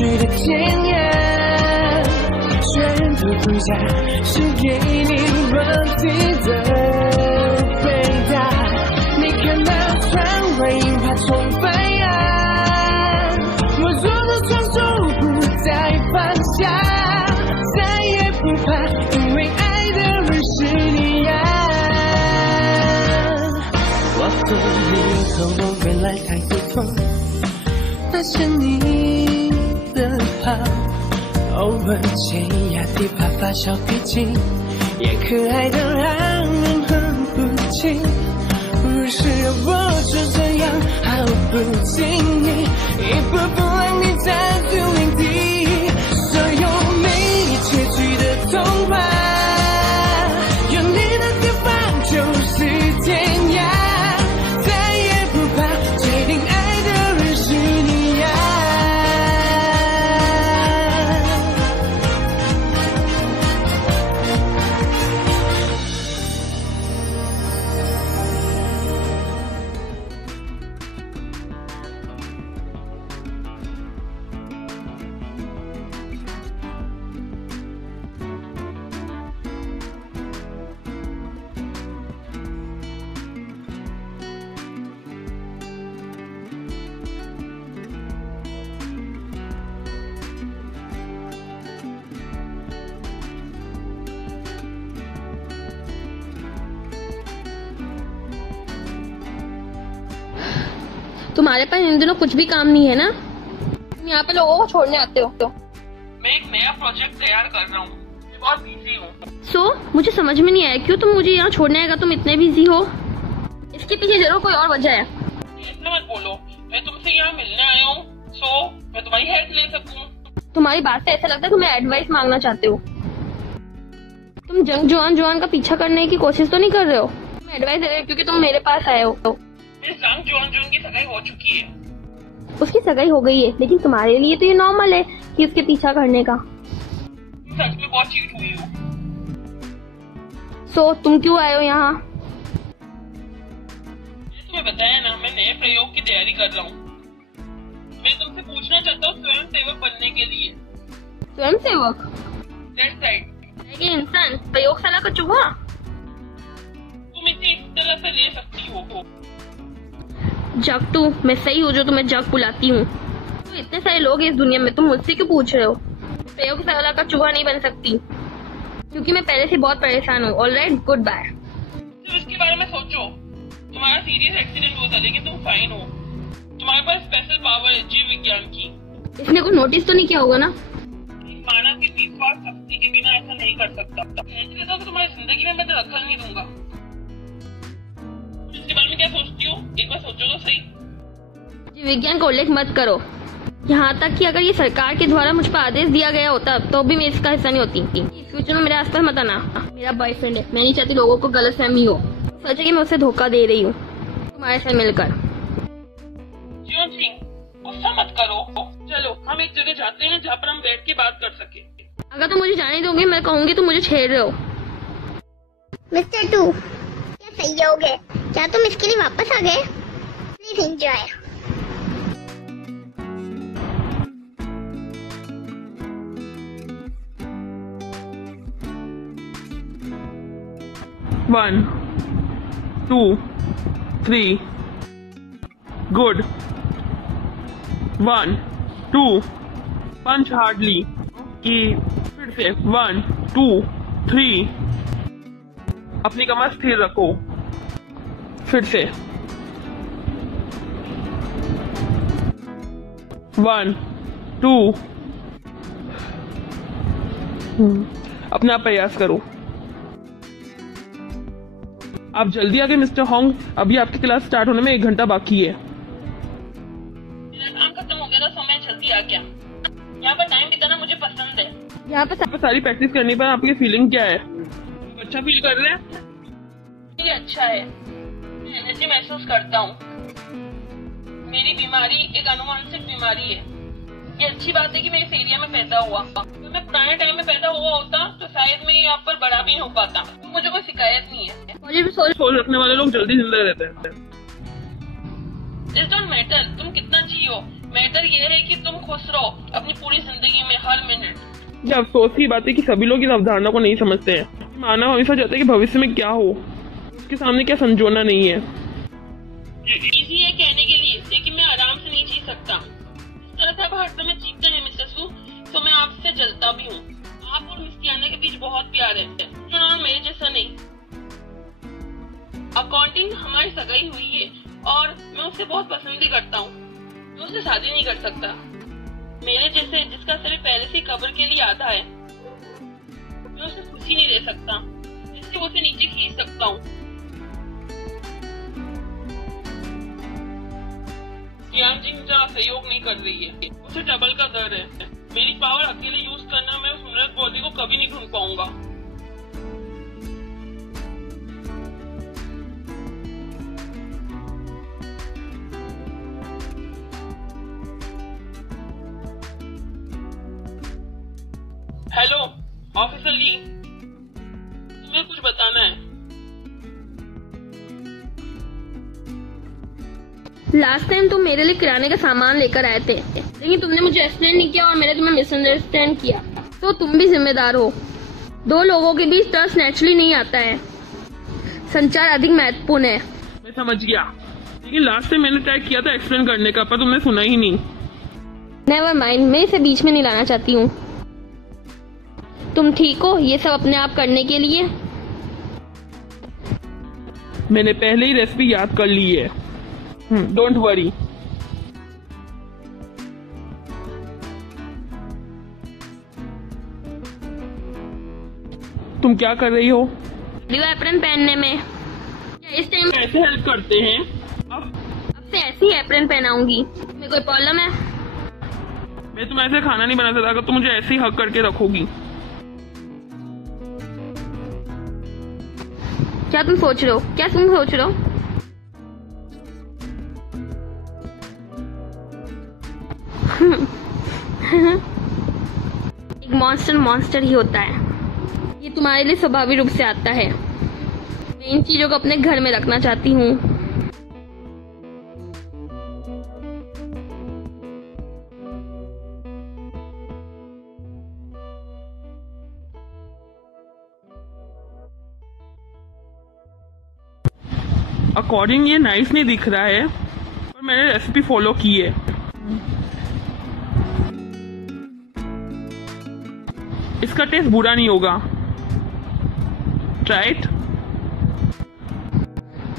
去的天涯，虽然都不假，是给你问题的回答。你看那窗外樱花重发芽，我若的双手不再放下，再也不怕，因为爱的人是你呀。我和你和我原来太不同，发现你的好，偶尔尖牙地啪啪小脾气，也可爱的让人很不清。若是我就这样毫不经意，一步步让你占据领地，所有没结局的童话，有你的地方就是天涯，再也不怕，决定爱的人是你呀。तुम्हारे पास इन दिनों कुछ भी काम नहीं है ना? तुम यहाँ पे लोगों को छोड़ने आते हो। मैं एक नया प्रोजेक्ट तैयार कर रहा हूँ, मैं बहुत बिजी हूँ। मुझे समझ में नहीं आया क्यों तुम मुझे यहाँ छोड़ने आएगा, तुम इतने बिजी हो? इसके पीछे जरूर कोई और वजह है। ऐसे मत बोलो, मैं तुमसे यहाँ मिलने आया हूँ, मैं तुम्हारी हेल्प ले सकूँ। तुम्हारी बात से ऐसा लगता है तुम्हें एडवाइस मांगना चाहते हो। तुम जंग जुआन का पीछा करने की कोशिश तो नहीं कर रहे हो? तुम एडवाइस दे रहे हो क्योंकि तुम मेरे पास आए हो। जंग जुआन की सगाई हो चुकी है। उसकी सगाई हो गई है, लेकिन तुम्हारे लिए तो ये नॉर्मल है कि उसके पीछा करने का। सच में बहुत चीट हुई हो। तुम क्यों आए हो यहाँ? तुम्हें बताया ना, मैं नए प्रयोग की तैयारी कर रहा हूँ। मैं तुमसे पूछना चाहता हूँ स्वयं सेवक बनने के लिए। स्वयं सेवक? That's right। ये इंसान प्रयोगशाला का चूहा? तुम इसे इस तरह से ले सकती हो। जगटू, मैं सही हूँ जो तुम्हें जग बुलाती हूँ। तो इतने सारे लोग हैं इस दुनिया में, तुम मुझसे क्यों पूछ रहे हो? प्रयोगशाला का चूहा नहीं बन सकती क्योंकि मैं पहले से बहुत परेशान हूँ। Alright, goodbye. तुम इसके बारे में सोचो। तुम्हारा सीरियस एक्सीडेंट हुआ था लेकिन तुम फाइन हो। तुम्हारे पास स्पेशल पावर है जीव विज्ञान की। इसने को नोटिस तो नहीं किया होगा ना? मानव की विश्वास शक्ति के बिना ऐसा नहीं कर सकता। ऐसे तो तुम्हारी जिंदगी में मैं दखल नहीं दूंगा। इसके बारे में क्या सोचती हो? एक बार सोचो तो सही। जीव विज्ञान का उल्लेख मत करो। यहाँ तक कि अगर ये सरकार के द्वारा मुझ पर आदेश दिया गया होता तो भी मैं इसका हिस्सा नहीं होती। फ्यूचर में मेरे आसपास मत आना। मेरा बॉयफ्रेंड है, मैं नहीं चाहती लोगों को गलतफहमी हो। सोचे कि मैं उसे धोखा दे रही हूँ तुम्हारे साथ मिलकर। जीवन सिंह, गुस्सा मत करो। चलो हम एक जगह जाते हैं जहाँ पर हम बैठ के बात कर सके। अगर तुम मुझे जाने दोगे मैं कहूँगी तुम मुझे छेड़ रहे हो। मिस्टर टू, क्या सही हो गए? क्या तुम इसके लिए वापस आ गए? Please enjoy. One, 2, 3, good. 1, 2, punch hardly. कि फिर से 1, 2, 3. अपनी कमर स्थिर रखो। फिर से 1, 2. अपना प्रयास करो। आप जल्दी आगे मिस्टर होंग, अभी आपकी क्लास स्टार्ट होने में 1 घंटा बाकी है। मेरा काम खत्म हो गया था, समय जल्दी आ गया। यहाँ पर टाइम बिताना मुझे पसंद है। यहाँ पर सारी प्रैक्टिस करने पर आपकी फीलिंग क्या है? अच्छा फील कर रहे हैं? ये अच्छा है, मैं एनर्जी महसूस करता हूँ। मेरी बीमारी एक अनुवांशिक बीमारी है। ये अच्छी बात है कि मैं इस एरिया में पैदा हुआ। अगर मैं पुराने टाइम में पैदा हुआ होता तो शायद मैं यहाँ पर बड़ा भी नहीं हो पाता। तो मुझे कोई शिकायत नहीं है। मुझे भी सोच रखने वाले लोग जल्दी जिंदा रहते हैं। इट डोंट मैटर तुम कितना जियो, मैटर ये है कि तुम खुश रहो अपनी पूरी जिंदगी में हर मिनट। ये अफसोस की बात है कि सभी लोग इस अवधारणा को नहीं समझते हैं। मानव हमेशा चाहता है कि भविष्य में क्या हो, उसके सामने क्या संजोना नहीं है। इजी है कहने के लिए, लेकिन मैं आराम से नहीं जी सकता। इस तरह से आप हर समय चीखते हैं मिस्टर सू, तो मैं आपसे जलता भी हूँ। आप और मिस कियाना के बीच बहुत प्यार है, मेरे जैसा नहीं। अकाउंटिंग हमारी सगाई हुई है और मैं उसे बहुत पसंद भी करता हूँ। मैं उससे शादी नहीं कर सकता। मेरे जैसे जिसका शरीर पहले से कब्र के लिए आधा है, मैं उसे खुशी नहीं दे सकता जिससे वो उसे नीचे खींच सकता हूँ। ज्ञान जी मुझे सहयोग नहीं कर रही है, उसे डबल का डर है। मेरी पावर अकेले यूज करना मैं उस मृत बॉडी को कभी नहीं ढूंढ पाऊंगा। हेलो ऑफिसर ली, तुम्हें कुछ बताना है। लास्ट टाइम तुम मेरे लिए किराने का सामान लेकर आए थे, लेकिन तुमने मुझे एक्सप्लेन नहीं किया और मैंने तुम्हें मिसअंडरस्टैंड किया, तो तुम भी जिम्मेदार हो। दो लोगों के बीच ट्रस्ट नेचुरली नहीं आता है, संचार अधिक महत्वपूर्ण है। मैं समझ गया, लेकिन लास्ट टाइम मैंने ट्राई किया था एक्सप्लेन करने का, पर तुमने सुना ही नहीं। नेवर माइंड, मैं इसे बीच में नहीं लाना चाहती हूँ। तुम ठीक हो ये सब अपने आप करने के लिए? मैंने पहले ही रेसिपी याद कर ली है, डोंट वरी। तुम क्या कर रही हो? एप्रन पहनने में। क्या इस टाइम कैसे हेल्प करते हैं? अब से ऐसी ही एप्रन पहनाऊंगी। तुम्हें कोई प्रॉब्लम है? मैं तुम्हें ऐसे खाना नहीं बना सकता, अगर तुम मुझे ऐसे ही हक करके रखोगी। क्या तुम सोच रहे हो? क्या तुम सोच रहे हो? एक मॉन्स्टर ही होता है। ये तुम्हारे लिए स्वाभाविक रूप से आता है। मैं इन चीजों को अपने घर में रखना चाहती हूँ। अकॉर्डिंग ये नाइस नहीं दिख रहा है, पर मैंने रेसिपी फॉलो की है। इसका टेस्ट बुरा नहीं होगा। Try it.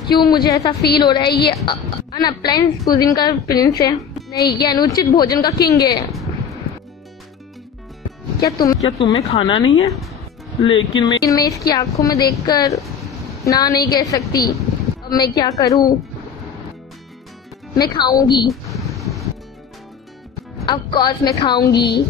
क्यों मुझे ऐसा फील हो रहा है ये अनअप्लाइंस कुजिन का प्रिंस है? नहीं, ये अनुचित भोजन का किंग है। क्या तुम्हें खाना नहीं है? लेकिन मैं इसकी आंखों में देखकर ना नहीं कह सकती। अब मैं क्या करूं? मैं खाऊंगी, ऑफ कोर्स मैं खाऊंगी।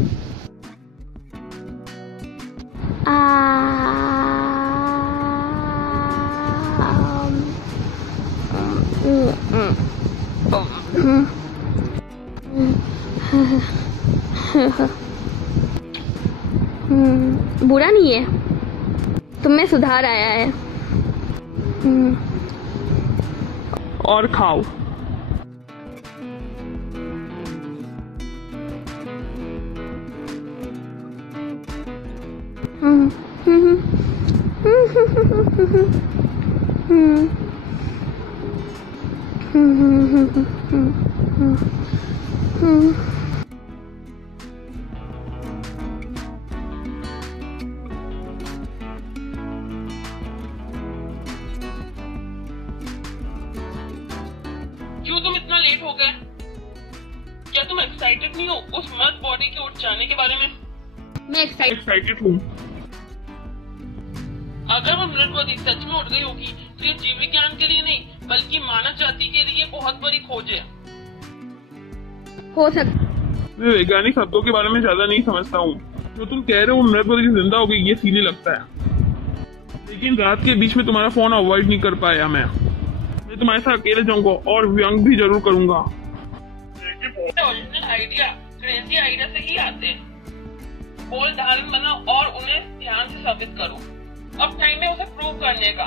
बुरा नहीं है, तुम में सुधार आया है। और खाओ। क्यों तुम इतना लेट हो गए? क्या तुम एक्साइटेड नहीं हो उस मर्द बॉडी के उठ जाने के बारे में? मैं एक्साइटेड हूँ। अगर वो मृत बॉडी सच में उठ गई होगी तो ये जीव विज्ञान के लिए नहीं बल्कि मानव जाति के लिए बहुत बड़ी खोज है। हो सकता। मैं वैज्ञानिक शब्दों के बारे में ज्यादा नहीं समझता हूँ। जो तुम कह रहे हो मृत बॉडी जिंदा हो गई, ये सीधी लगता है। लेकिन रात के बीच में तुम्हारा फोन अवॉइड नहीं कर पाया। मैं तुम्हारे साथ अकेले जाऊंगा और व्यंग भी जरूर करूंगा। ओरिजिनल आइडिया क्रेजी आइडिया से ही आते हैं। बोल धारण बनाओ और उन्हें ध्यान से साबित करो। अब टाइम है उसे प्रूव करने का।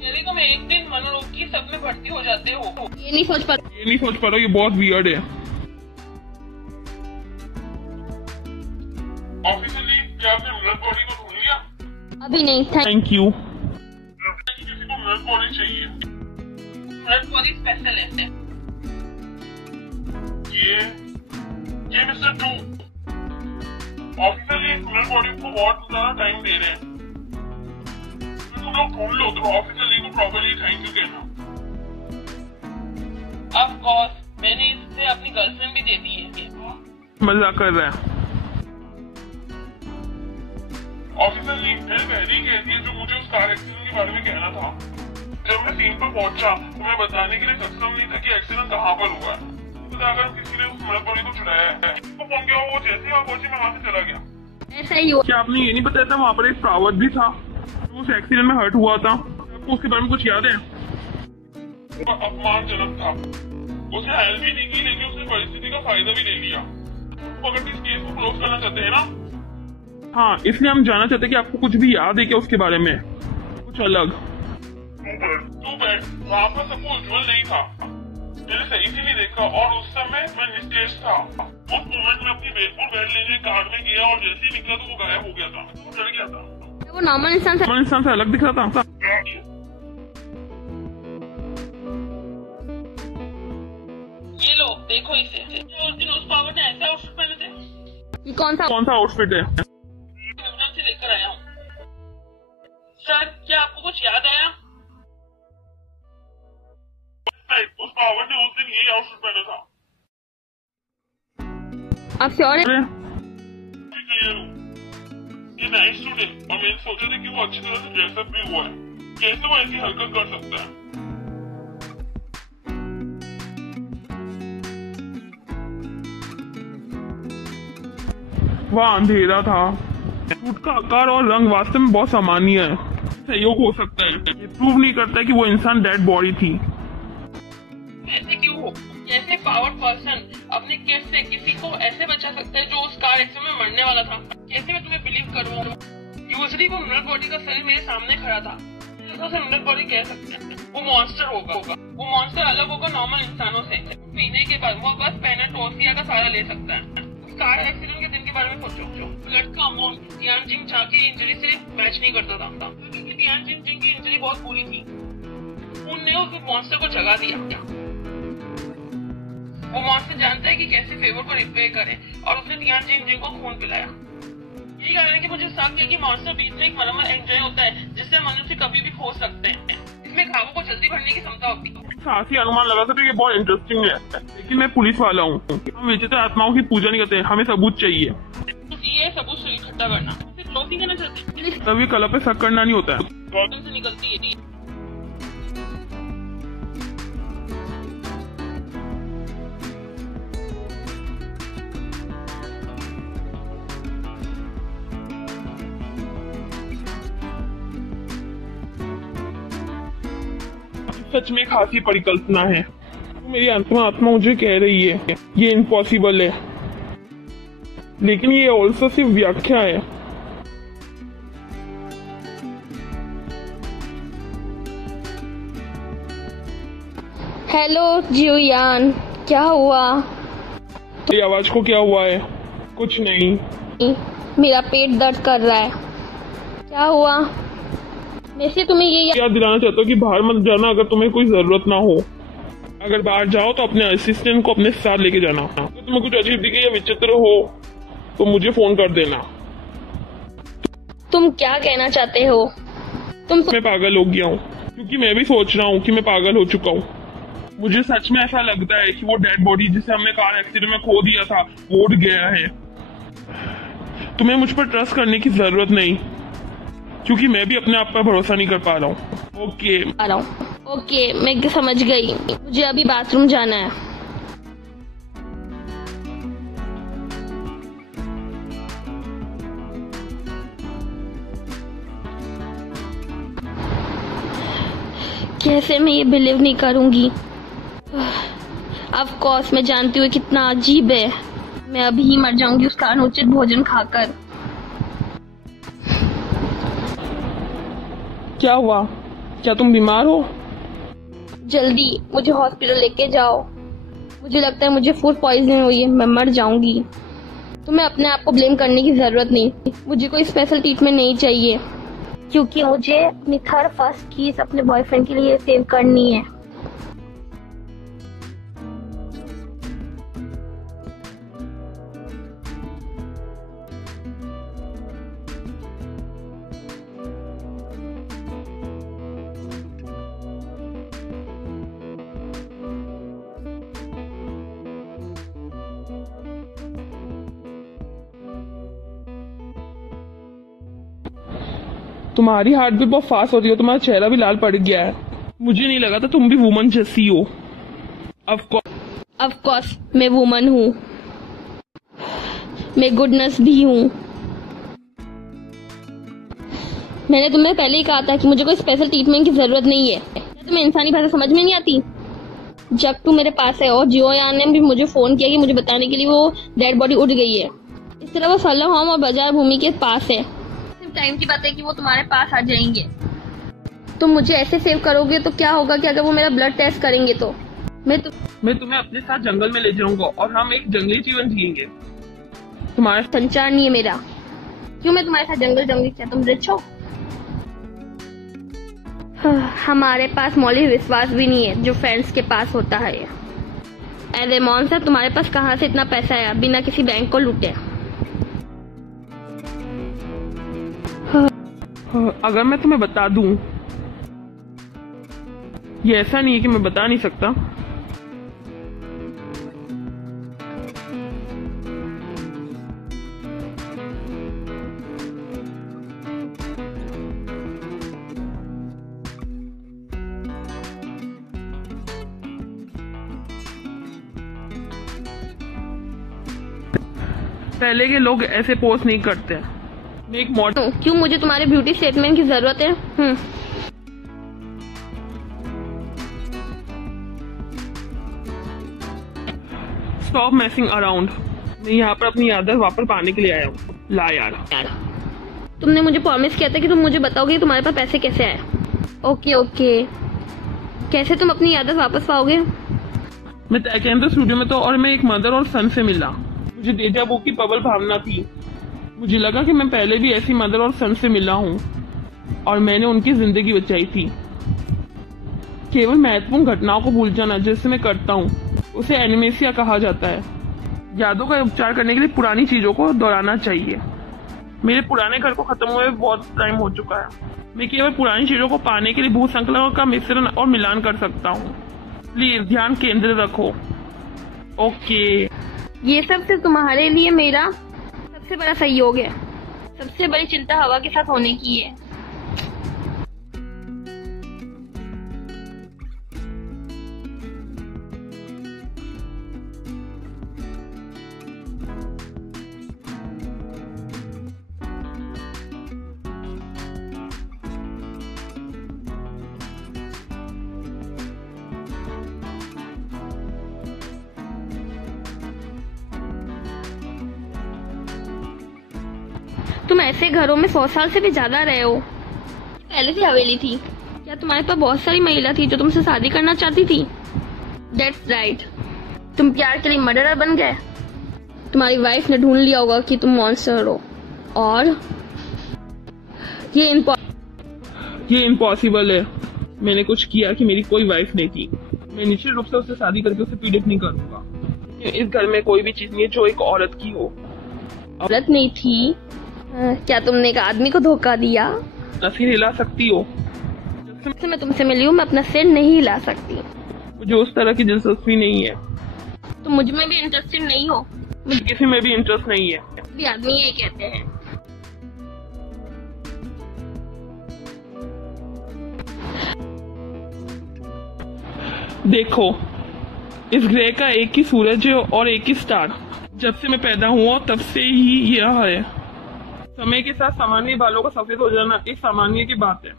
यदि तुम एक दिन मनोरोग की सब में भर्ती हो जाते हो। ये नहीं सोच पा रहा, ये बहुत वियर्ड है। अभी नहीं, थैंक यू। किसी को मिल्क बॉडी चाहिए, मिल्क बॉडी स्पेशल है। ये मिस्टर टू ऑफिसर, ये मिल्क बॉडी को बहुत ज्यादा टाइम दे रहे हैं, तुम लोग ढूंढ लो तो ऑफिसर जी को प्रॉपर्ली थैंक यू कहना। ऑफ कोर्स, मैंने इससे अपनी गर्लफ्रेंड भी दे दी है। मजाक कर रहा है ऑफिसर जी, मेरी पहली कहती है जो मुझे उस कार एक्सीडेंट के बारे में कहना था। जब मैं सीन पर पहुंचा तो मैं बताने के लिए सक्षम नहीं था कि एक्सीडेंट कहाँ पर हुआ है। बताकर किसी ने उस मिल्क बॉडी को छुड़ाया है। तो फोन किया, वो जैसे ही वहाँ पहुंची मैं वहाँ से चला गया। ऐसा ही हुआ। क्या आपने ये नहीं बताया था वहाँ पर एक फ्लावर भी था जो उस एक्सीडेंट में हर्ट हुआ था? आपको उसके बारे में कुछ याद है? वो अपमानजनक था, उसने हेल्प भी नहीं की, लेकिन उसने परिस्थिति का फायदा भी ले लिया। अगर इस केस को क्लोज करना चाहते हैं ना? हाँ, इसलिए हम जानना चाहते हैं कि आपको कुछ भी याद है क्या उसके बारे में, कुछ अलग? टू बैड, वहाँ पर सबको उज्जवल नहीं था, मैंने सही से नहीं देखा और उस समय मैं निस्तेज था। उस मोमेंट में अपनी बेसबॉल बैट लेने कार में गया और जैसे ही निकला तो वो गायब हो गया था, वो चढ़ गया था। वो नॉर्मल इंसान से अलग दिख रहा था। ये लो देखो इसे, उस दिन उस पावर ने ऐसे आउटफिट पहने थे। ये कौन सा आउटफिट है? म्यूजियम से लेकर आया हूँ। सर, क्या आपको कुछ याद आया? उस पावर ने उस दिन यही आउटफिट पहना था। आप श्योर हैं? क्लियर हूँ, ये नाइट सूट है और मैंने सोचा था कि वो अच्छी तरह से ड्रेसअप भी हुआ है, कैसे वो ऐसी हरकत कर सकता है? वहाँ अंधेरा था, सूट का आकार और रंग वास्तव में बहुत सामान्य है, सहयोग हो सकता है, ये प्रूव नहीं करता कि वो इंसान डेड बॉडी थी। ऐसे क्यों हो? कैसे पावर पर्सन अपने केस से किसी को ऐसे बचा सकता है जो उस कार एक्सीडेंट में मरने वाला था? कैसे मैं तुम्हें बिलीव करूँ? यूजुअली वो मिल्क बॉडी का शरीर मेरे सामने खड़ा था, उसे मिल्क बॉडी कह सकते हैं। वो मॉन्स्टर होगा, वो मॉन्स्टर अलग होगा नॉर्मल इंसानों से। पीने के बाद वो बस पेनाटोसिया का सहारा ले सकता है। कार एक्सीडेंट के दिन के बारे में सोचो, ब्लड का अमाउंट तियानजिन चा की इंजरी से मैच नहीं करता था, क्योंकि तियानजिन की इंजरी बहुत बुरी थी। खून ने उस मॉन्स्टर को जगा दिया। वो मॉन्स्टर जानता है कि कैसे फेवर को रिपेयर करे और उसने तियानजिन को खून पिलाया। यही कारण है कि मुझे शक है कि मॉन्स्टर बीच में एक मरम्मत एंजाइम होता है जिससे मनुष्य कभी भी खो सकते हैं। इसमें घावों को जल्दी भरने की क्षमता होती है। साथ ही अनुमान लगा सकते ये बहुत इंटरेस्टिंग है, लेकिन मैं पुलिस वाला हूँ, हम विचित्र आत्माओं की पूजा नहीं करते, हमें सबूत चाहिए। ये सबूत से इकट्ठा करना, सिर्फ क्लोजिंग करना चाहते हैं। तभी कला पे शक करना नहीं होता है। गॉर्डन से निकलती है। सच में खासी परिकल्पना है, मेरी आत्मा मुझे कह रही है ये इम्पॉसिबल है, लेकिन ये ऑल्सो सिर्फ व्याख्या है। हेलो जियोयान, क्या हुआ? तेरी आवाज को क्या हुआ है? कुछ नहीं, मेरा पेट दर्द कर रहा है। क्या हुआ? वैसे तुम्हें ये याद दिलाना चाहता हूँ कि बाहर मत जाना अगर तुम्हें कोई जरूरत ना हो। अगर बाहर जाओ तो अपने असिस्टेंट को अपने साथ लेके जाना। तो तुम्हें कुछ अजीब दिखे या विचित्र हो तो मुझे फोन कर देना। तुम क्या कहना चाहते हो? मैं पागल हो गया हूँ, क्योंकि मैं भी सोच रहा हूँ कि मैं पागल हो चुका हूँ। मुझे सच में ऐसा लगता है कि वो डेड बॉडी जिसे हमने कार एक्सीडेंट में खो दिया था वो उड़ गया है। तुम्हें मुझ पर ट्रस्ट करने की जरूरत नहीं, क्योंकि मैं भी अपने आप पर भरोसा नहीं कर पा रहा हूँ। ओके, मैं समझ गई। मुझे अभी बाथरूम जाना है। कैसे मैं ये बिलीव नहीं करूंगी। ऑफ कोर्स मैं जानती हूँ कितना अजीब है। मैं अभी ही मर जाऊंगी उसका अनुचित भोजन खाकर। क्या हुआ? क्या तुम बीमार हो? जल्दी मुझे हॉस्पिटल लेके जाओ। मुझे लगता है मुझे फूड पॉइजनिंग हुई है, मैं मर जाऊंगी। तुम्हें अपने आप को ब्लेम करने की जरूरत नहीं, मुझे कोई स्पेशल ट्रीटमेंट नहीं चाहिए। क्योंकि मुझे अपनी थर्ड फर्स्ट कीज अपने बॉयफ्रेंड के लिए सेव करनी है। तुम्हारी हार्ट भी बहुत फास्ट होती है, तुम्हारा चेहरा भी लाल पड़ गया है। मुझे नहीं लगा था तुम भी वुमन जैसी हो। ऑफ कोर्स मैं वुमन हूँ, मैं गुडनेस भी हूँ। मैंने तुम्हें पहले ही कहा था कि मुझे कोई स्पेशल ट्रीटमेंट की जरूरत नहीं है। तुम्हें इंसानी भाषा समझ में नहीं आती? जब तू मेरे पास है और जियोयान ने भी मुझे फोन किया कि मुझे बताने के लिए वो डेड बॉडी उड़ गई है। इस तरह वो सल्ला होम और बाजार भूमि के पास है। टाइम की बात है कि वो तुम्हारे पास आ जाएंगे। तुम मुझे ऐसे सेव करोगे तो क्या होगा कि अगर वो मेरा ब्लड टेस्ट करेंगे तो मैं तुम्हें अपने साथ जंगल में ले जाऊंगा और हम एक जंगली जीवन जिएंगे। तुम्हारा संचार नहीं है मेरा। क्यों मैं तुम्हारे साथ जंगल क्या तुम रिच हो? हमारे पास मौलिक विश्वास भी नहीं है जो फ्रेंड्स के पास होता है। एज ए मॉन्स्टर तुम्हारे पास कहाँ से इतना पैसा आया बिना किसी बैंक को लूटे? अगर मैं तुम्हें बता दूं, ये ऐसा नहीं है कि मैं बता नहीं सकता। पहले के लोग ऐसे पोस्ट नहीं करते। मैं एक मॉडल। क्यों मुझे तुम्हारे ब्यूटी स्टेटमेंट की जरूरत है? Stop मैसिंग around. मैं यहाँ पर अपनी यादें वापस पाने के लिए आया हूँ। ला यार तुमने मुझे प्रॉमिस किया था कि तुम मुझे बताओगे तुम्हारे पास पैसे कैसे आए। ओके कैसे तुम अपनी यादें वापस पाओगे? मैं टैकेंद्र स्टूडियो में तो और मैं एक मदर और सन से मिला। मुझे डेजा वू की प्रबल भावना थी। मुझे लगा कि मैं पहले भी ऐसी मदर और सन से मिला हूँ और मैंने उनकी जिंदगी बचाई थी। केवल महत्वपूर्ण घटनाओं को भूल जाना जैसे मैं करता हूँ उसे एनिमेसिया कहा जाता है। यादों का उपचार करने के लिए पुरानी चीजों को दोहराना चाहिए। मेरे पुराने घर को खत्म हुए बहुत टाइम हो चुका है। मैं केवल पुरानी चीजों को पाने के लिए भू संकलन का मिश्रण और मिलान कर सकता हूँ। प्लीज ध्यान केंद्रित रखो। ओके ये सब सिर्फ तुम्हारे लिए मेरा सबसे बड़ा सहयोग है। सबसे बड़ी चिंता हवा के साथ होने की है। तुम ऐसे घरों में 100 साल से भी ज्यादा रहे हो। पहले से हवेली थी। क्या तुम्हारे पास बहुत सारी महिला थी जो तुमसे शादी करना चाहती थी? That's right। तुम प्यार के लिए मर्डरर बन गए। तुम्हारी वाइफ ने ढूंढ लिया होगा कि तुम मॉन्स्टर हो और ये इम्पॉसिबल है। मैंने कुछ किया कि मेरी कोई वाइफ नहीं थी। मैं निश्चित रूप से उससे शादी करके उसे पीड़ित नहीं करूंगा। इस घर में कोई भी चीज नहीं है जो एक औरत की हो। औरत नहीं थी? क्या तुमने एक आदमी को धोखा दिया? सिर हिला सकती हो? जब से मैं तुमसे मिली हूँ मैं अपना सिर नहीं हिला सकती। मुझे उस तरह की दिलचस्पी नहीं है। तुम मुझ में भी इंटरेस्टेड नहीं हो? मुझे किसी में भी इंटरेस्ट नहीं है। भी आदमी यही कहते हैं। देखो इस ग्रह का एक ही सूरज है और एक ही स्टार। जब से मैं पैदा हुआ तब से ही यह है। समय के साथ सामान्य बालों का सफेद हो जाना एक सामान्य की बात है।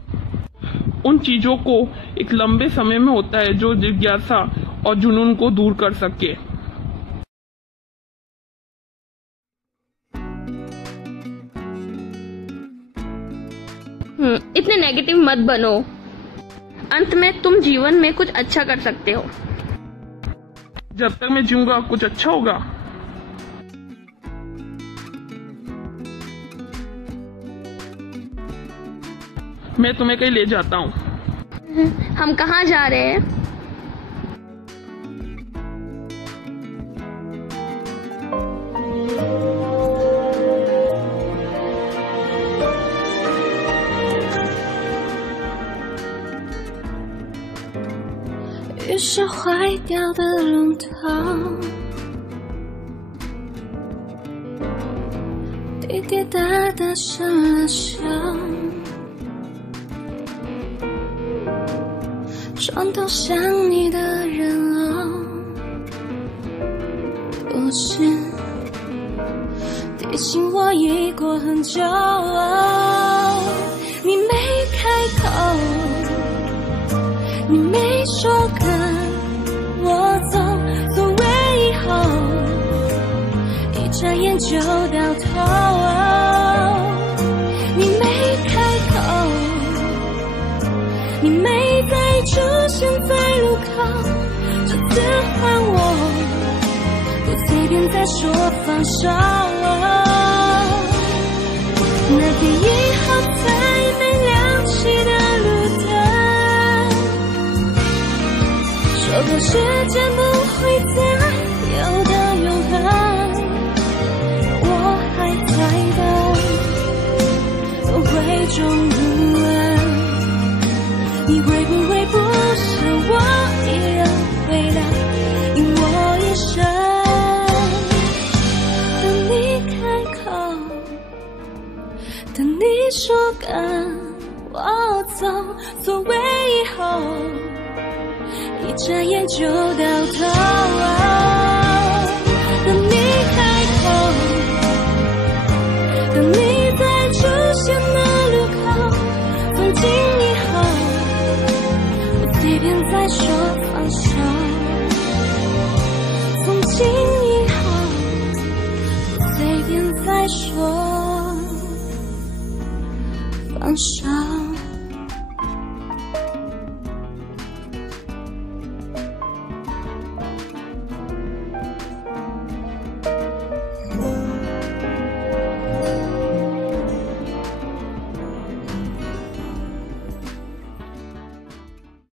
उन चीजों को एक लंबे समय में होता है जो जिज्ञासा और जुनून को दूर कर सके। इतने नेगेटिव मत बनो। अंत में तुम जीवन में कुछ अच्छा कर सकते हो। जब तक मैं जीऊंगा कुछ अच्छा होगा। मैं तुम्हें कहीं ले जाता हूँ। हम कहाँ जा रहे हैं?于是坏掉的龙头，滴滴答答生了锈，撞到想你的人偶，不是提醒我已过很久，你没开口，你没说跟我走，所谓以后，一眨眼就到头。你没开口，你没再出现在路口，这次换我，不随便再说放手。那天以后才没亮起的路灯，说过时间不会再有的永恒，我还在等，都会终如问，你会不会不是我一人回答，因我一生等你开口，等你说跟我走，所谓以后，一眨眼就到头。等你开口，等你再出现的路口，从今以后，不随便再说放手。从今以后，不随便再说放手。